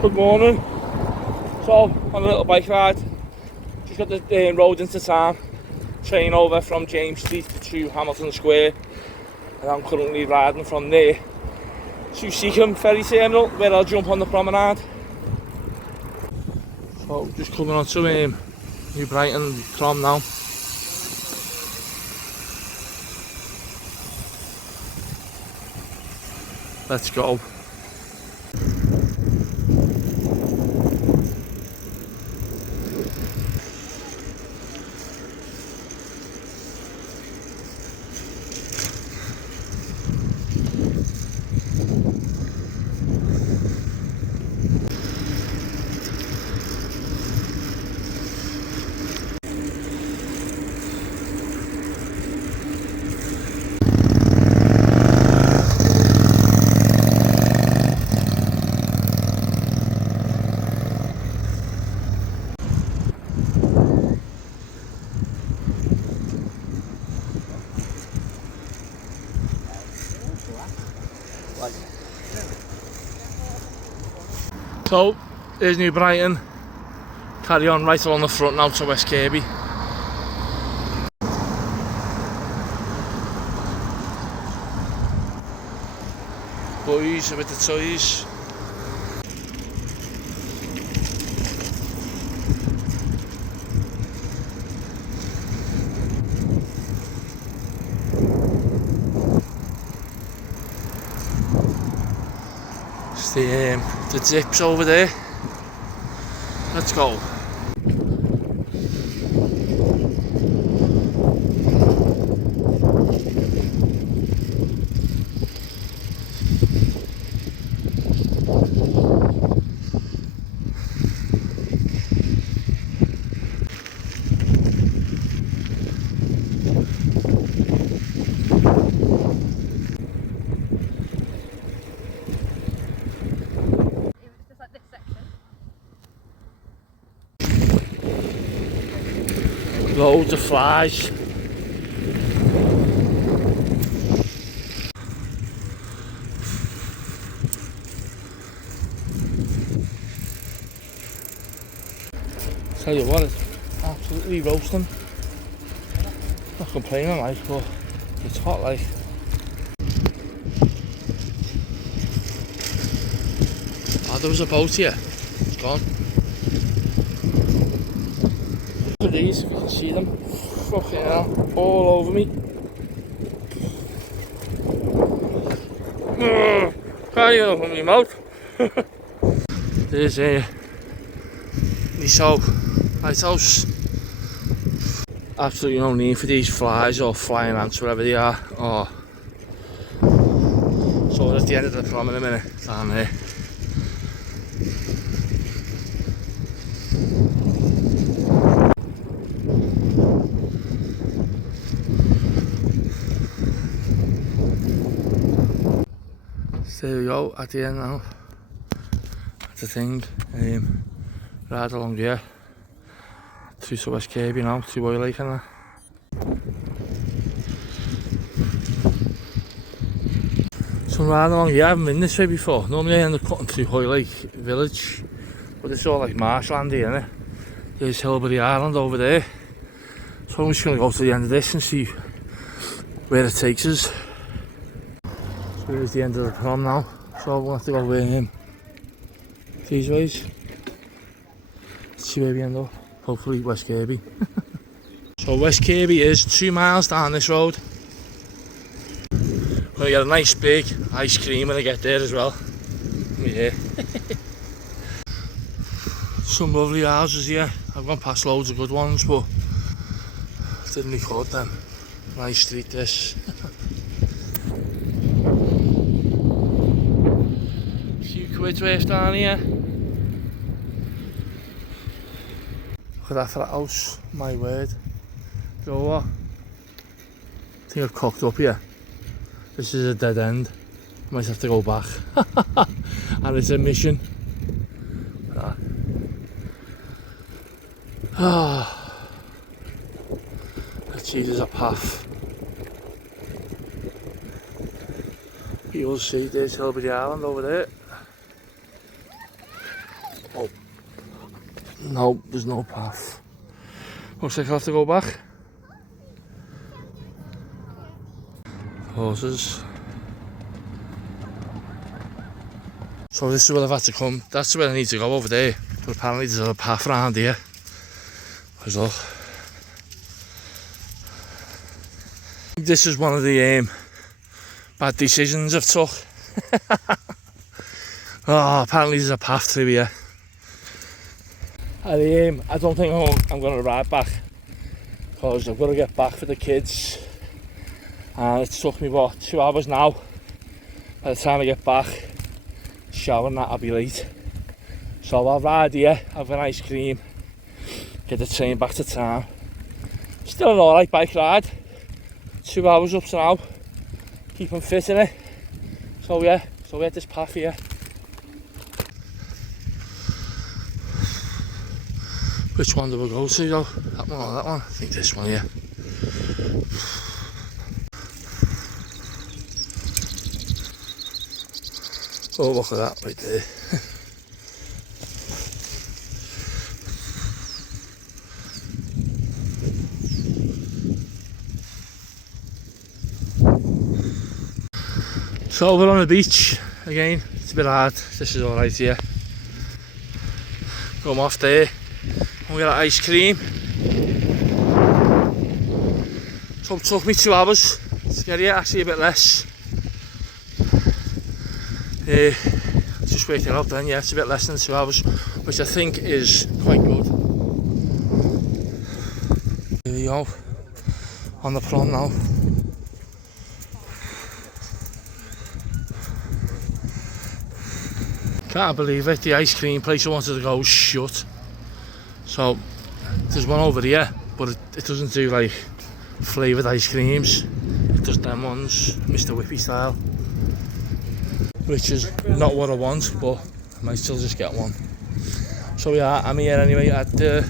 Good morning. So, on a little bike ride, just got the road into town, train over from James Street to Hamilton Square, and I'm currently riding from there to Seacombe Ferry Terminal, where I'll jump on the Promenade. So, just coming on to New Brighton Prom now. Let's go. So, there's New Brighton. Carry on right along the front now to West Kirkby. Boys with the toys. It's the dips over there. Let's go. Loads of flies. Tell you what, it's absolutely roasting. Not complaining like, but it's hot like. Oh, there was a boat here. It's gone. Look at these, you can see them. Fucking hell, all over me. Can't even open my mouth. There's my lighthouse. Absolutely no need for these flies or flying ants, wherever they are. Oh. So that's the end of the prom in a minute, down there. There we go, at the end now. That's the thing. Ride along here. Through to West Kirkby now, to Oil Lake and that. So I'm riding along here, I haven't been this way before. Normally I end up cutting through Oil Lake village. But it's all like marshland here, innit? There's Hillbury Island over there. So I'm just going to go to the end of this and see where it takes us. So here's the end of the prom now, so we'll have to go these ways. Let's see where we end up. Hopefully West Kirkby. So West Kirkby is 2 miles down this road. Gonna get a nice big ice cream when I get there as well. Yeah. Some lovely houses here. I've gone past loads of good ones, but didn't record them. Nice street this. Quid's worth down here. Look at that for a house, my word. You know what? I think I've cocked up here. This is a dead end. I might have to go back. And it's a mission. Let's see, there's a path. You'll see there's Hillbury Island over there. Oh, no, there's no path. Looks like I'll have to go back. Horses. So this is where I've had to come. That's where I need to go, over there. But apparently there's a path around here as well. This is one of the bad decisions I've took. Oh, apparently there's a path through here. I don't think I'm going to ride back, because I've got to get back for the kids, and it's took me what, 2 hours now. By the time I get back, shower and that, I'll be late. So I'll ride here, have an ice cream, get the train back to town. Still an alright bike ride. 2 hours up to now, keeping fit in it. So yeah, so we had this path here. Which one do we go to though? That one or that one? I think this one here. Oh, look at that right there. So we're on the beach again. It's a bit hard. This is alright here. Come off there. We got ice cream. So it took me 2 hours to get here, actually a bit less. Just worked it out then, yeah, it's a bit less than 2 hours, which I think is quite good. Here we go, on the prom now. Can't believe it, the ice cream place I wanted to go is shut. So there's one over here, but it doesn't do like flavoured ice creams. It does them ones, Mr. Whippy style, which is not what I want, but I might still just get one. So yeah, I'm here anyway at the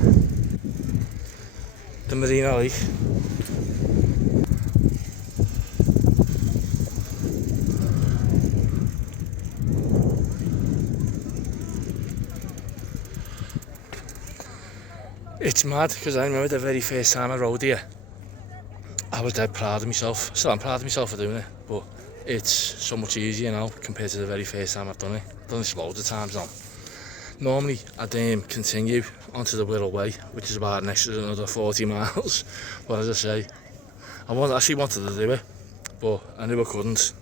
Marina Lake. It's mad, because I remember the very first time I rode here, I was dead proud of myself. Still I'm proud of myself for doing it, but it's so much easier now compared to the very first time I've done it. I've done this loads of times now. Normally I'd continue onto the Whittle Way, which is about next to another 40 miles. But as I say, I actually wanted to do it, but I knew I couldn't.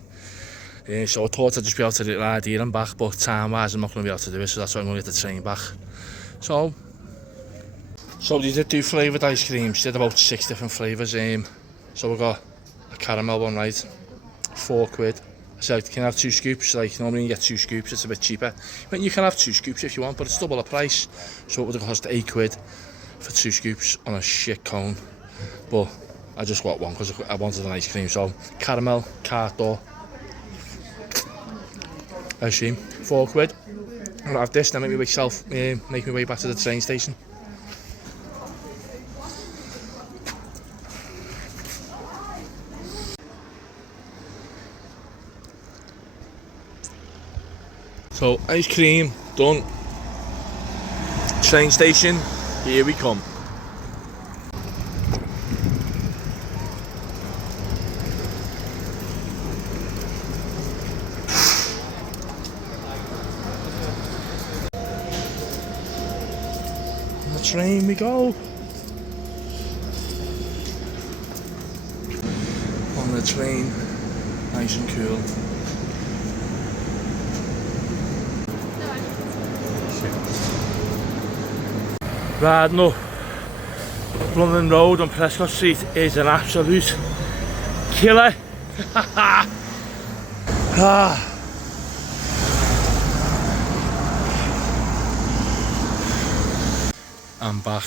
So I thought I'd just be able to ride here and back, but time wise I'm not going to be able to do it, so that's why I'm going to get the train back. So they did do flavoured ice creams. They did about 6 different flavours. So we got a caramel one, right, £4. I said, can I have 2 scoops? Like, normally you get 2 scoops, it's a bit cheaper. But you can have 2 scoops if you want, but it's double the price. So it would have cost £8 for 2 scoops on a shit cone. But I just got one because I wanted an ice cream. So caramel, cart door, ice cream, £4. I'm gonna have this, then make my way back to the train station. So ice cream done. Train station, here we come. On the train we go. On the train, nice and cool. Riding up London Road on Prescott Street is an absolute killer. I'm back.